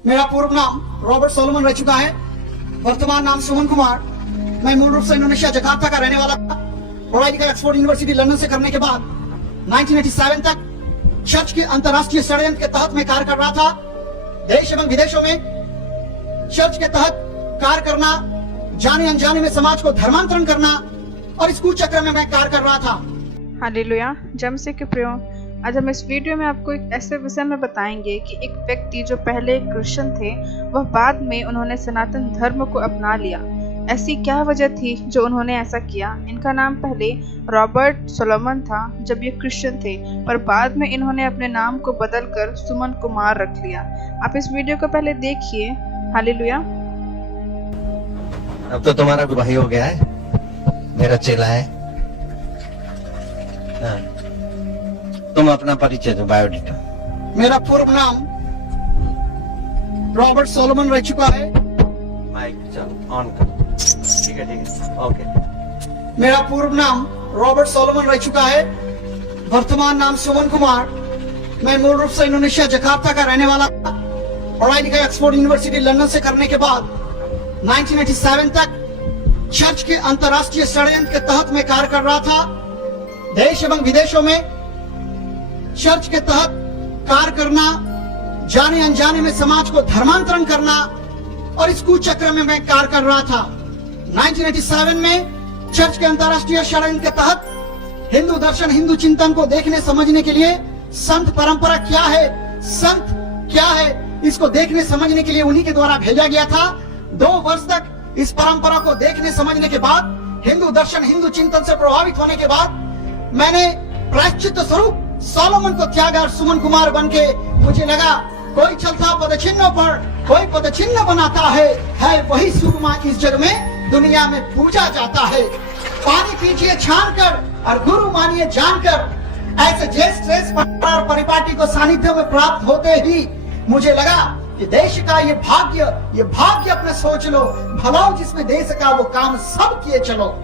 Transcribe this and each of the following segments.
मेरा पूर्व नाम रॉबर्ट सोलोमन रह चुका है, वर्तमान नाम सुमन कुमार। मैं मूल रूप से इंडोनेशिया जकार्ता का रहने वाला था। पढ़ाई लिखाई ऑक्सफोर्ड यूनिवर्सिटी लंदन से करने के बाद 1987 तक चर्च के अंतर्राष्ट्रीय षड्यंत्र के तहत मैं कार्य कर रहा था। देश एवं विदेशों में चर्च के तहत कार्य करना, जाने अनजाने में समाज को धर्मांतरण करना, और इस कुचक्र में मैं कार्य कर रहा था। हालेलुया। जम से के प्रियो, आज हम इस वीडियो में आपको एक ऐसे विषय में बताएंगे कि एक व्यक्ति जो पहले एक क्रिश्चियन थे, वह बाद में उन्होंने सनातन धर्म को अपना लिया। ऐसी क्या वजह थी जो उन्होंने ऐसा किया? इनका नाम पहले रॉबर्ट सोलोमन था जब ये क्रिश्चियन थे, पर बाद में इन्होंने अपने नाम को बदलकर सुमन कुमार रख लिया। आप इस वीडियो को पहले देखिए। हालेलुया। अब तो तुम्हारा भाई हो गया है, मेरा चेला है। हाँ। तुम अपना परिचय दो, बायोडेटा। मेरा पूर्व नाम रॉबर्ट सोलोमन रह चुका है। माइक चलो ऑन कर। ठीक है ओके। मेरा पूर्व नाम रॉबर्ट सोलोमन रह चुका है, वर्तमान नाम सुमन कुमार। मैं मूल रूप से इंडोनेशिया जकार्ता का रहने वाला था। पढ़ाई लिखाई ऑक्सफोर्ड यूनिवर्सिटी लंदन से करने के बाद 1987 तक चर्च के अंतर्राष्ट्रीय षड्यंत्र के तहत मैं कार्य कर रहा था। देश एवं विदेशों में चर्च के तहत कार्य करना, जाने अनजाने में समाज को धर्मांतरण करना, और इस कुचक्र में मैं कार्य कर रहा था। 1987 में चर्च के अंतर्राष्ट्रीय षड्यंत्र के तहत हिंदू दर्शन, हिंदू चिंतन को देखने समझने के लिए संत परंपरा क्या है, संत क्या है, इसको देखने समझने के लिए उन्हीं के द्वारा भेजा गया था। 2 वर्ष तक इस परंपरा को देखने समझने के बाद, हिंदू दर्शन, हिंदू चिंतन से प्रभावित होने के बाद, मैंने प्रायश्चित स्वरूप सोलोमन को त्यागा और सुमन कुमार बन के मुझे लगा कोई चलता पदचिन्हों पर कोई पदचिन्ह बनाता है वही सुरमा इस जग में दुनिया में पूजा जाता है। पानी पीजिए छान कर और गुरु मानिए जानकर। ऐसे ज्येष्ठ और परिपाटी को सानिध्य में प्राप्त होते ही मुझे लगा कि देश का ये भाग्य अपने सोच लो, भलाओ जिसमें देश का वो काम सब किए चलो।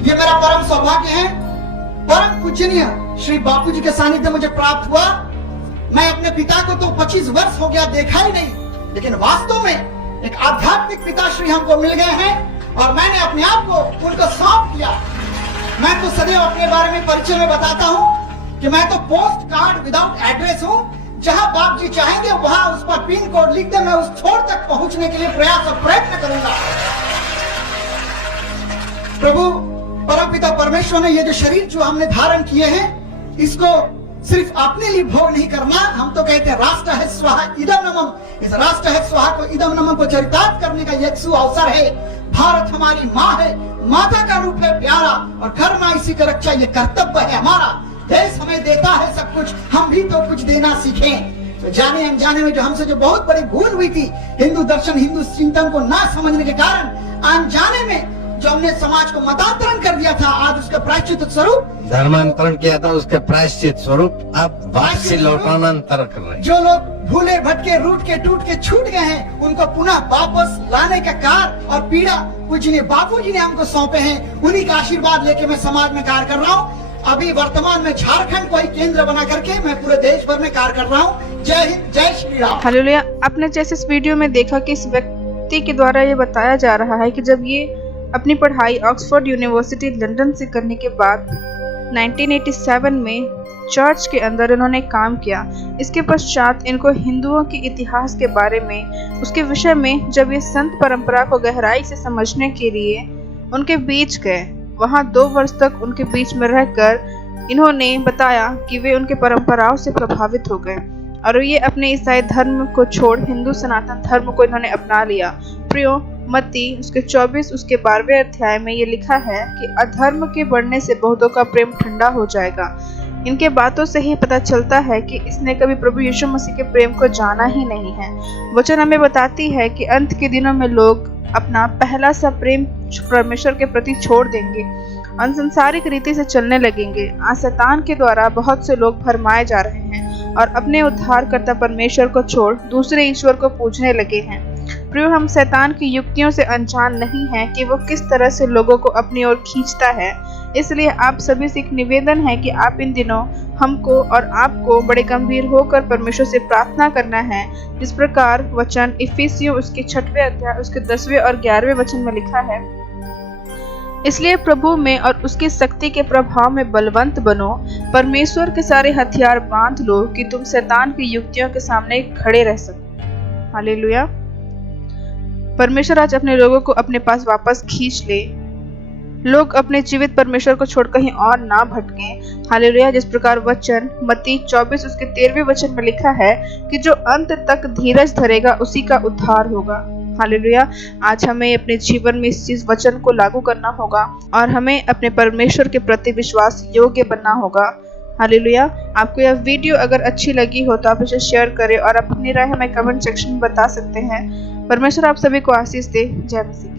ये मेरा परम सौभाग्य है। परम पूजनीय श्री बापू जी के सानिध्य मुझे प्राप्त हुआ। मैं अपने पिता को तो 25 वर्ष हो गया देखा ही नहीं, लेकिन वास्तव में एक आध्यात्मिक पिताश्री हमको मिल गए हैं और मैंने अपने आप को उनको सौंप दिया। मैं तो सदैव अपने बारे में परिचय में बताता हूँ कि मैं तो पोस्ट कार्ड विदाउट एड्रेस हूँ। जहाँ बाप जी चाहेंगे वहाँ उस पर पिन कोड लिख दे, मैं उस छोर तक पहुँचने के लिए प्रयास और प्रयत्न करूंगा। प्रभु परमपिता परमेश्वर ने ये जो शरीर जो हमने धारण किए हैं, इसको सिर्फ अपने लिए भोग नहीं करना। हम तो कहते हैं राष्ट्र है स्वाहा इदम नमम। इस राष्ट्र है स्वाहा को इदम नमम को चरितार्थ करने का एक अवसर है। भारत हमारी माँ है, माता का रूप है प्यारा, और घर माँ इसी का रक्षा ये कर्तव्य है हमारा। देश हमें देता है सब कुछ, हम भी तो कुछ देना सीखें। तो जाने अनजाने में जो हमसे जो बहुत बड़ी भूल हुई थी, हिंदू दर्शन, हिंदू चिंतन को ना समझने के कारण अनजाने में जो हमने समाज को मतांतरण कर दिया था, आज उसका प्रायश्चित स्वरूप धर्मांतरण किया था, उसके प्रायश्चित स्वरूप आप वापसी लौटानांतर कर रहे हैं। जो लोग भूले भटके, रूट के टूट के छूट गए हैं, उनको पुनः वापस लाने का कार्य और पीड़ा पूजनीय बापू जी ने हमको सौंपे हैं। उन्हीं का आशीर्वाद लेके मैं समाज में कार्य कर रहा हूँ। अभी वर्तमान में झारखंड को ही केंद्र बना करके मैं पूरे देश भर में कार्य कर रहा हूँ। जय हिंद, जय श्री राम। हालेलुया। आपने जैसे इस वीडियो में देखा कि इस व्यक्ति के द्वारा ये बताया जा रहा है कि जब ये अपनी पढ़ाई ऑक्सफोर्ड यूनिवर्सिटी लंदन से करने के बाद 1987 में चर्च के अंदर इन्होंने काम किया। इसके पश्चात इनको हिंदुओं के इतिहास के बारे में, उसके विषय में जब ये संत परंपरा को गहराई से समझने के लिए उनके बीच गए, वहाँ 2 वर्ष तक उनके बीच में रहकर इन्होंने बताया कि वे उनके परंपराओं से प्रभावित हो गए और ये अपने ईसाई धर्म को छोड़ हिंदू सनातन धर्म को इन्होंने अपना लिया। प्रियो, मत्ती उसके 24 उसके 12वें अध्याय में ये लिखा है कि अधर्म के बढ़ने से बहुतों का प्रेम ठंडा हो जाएगा। इनके बातों से ही पता चलता है कि इसने कभी प्रभु यीशु मसीह के प्रेम को जाना ही नहीं है। वचन हमें बताती है कि अंत के दिनों में लोग अपना पहला सा प्रेम परमेश्वर के प्रति छोड़ देंगे, अनसंसारिक रीति से चलने लगेंगे। आज शैतान के द्वारा बहुत से लोग भरमाए जा रहे हैं और अपने उद्धारकर्ता परमेश्वर को छोड़ दूसरे ईश्वर को पूजने लगे हैं। प्रियो, हम शैतान की युक्तियों से अनजान नहीं हैं कि वो किस तरह से लोगों को अपनी ओर खींचता है। इसलिए आप सभी से एक निवेदन है कि आप इन दिनों हमको और आपको बड़े गंभीर होकर परमेश्वर से प्रार्थना करना है, जिस प्रकार वचन इफिसियों उसके 6वें अध्याय उसके 10वें और 11वें वचन में लिखा है। इसलिए प्रभु में और उसकी शक्ति के प्रभाव में बलवंत बनो, परमेश्वर के सारे हथियार बांध लो कि तुम शैतान की युक्तियों के सामने खड़े रह सको। हालेलुया। परमेश्वर आज अपने लोगों को अपने पास वापस खींच ले। लोग अपने जीवित परमेश्वर को छोड़ कहीं और ना भटकें। हालेलुया। जिस प्रकार वचन मत्ती 24 उसके 13वें वचन में लिखा है कि जो अंत तक धीरज धरेगा उसी का उद्धार होगा। हालेलुया। आज हमें अपने जीवन में इस चीज वचन को लागू करना होगा और हमें अपने परमेश्वर के प्रति विश्वास योग्य बनना होगा। हालेलुया। आपको यह वीडियो अगर अच्छी लगी हो तो आप इसे शेयर करें और अपनी राय हमें कमेंट सेक्शन में बता सकते हैं। परमेश्वर आप सभी को आशीष दे। जय मसीह।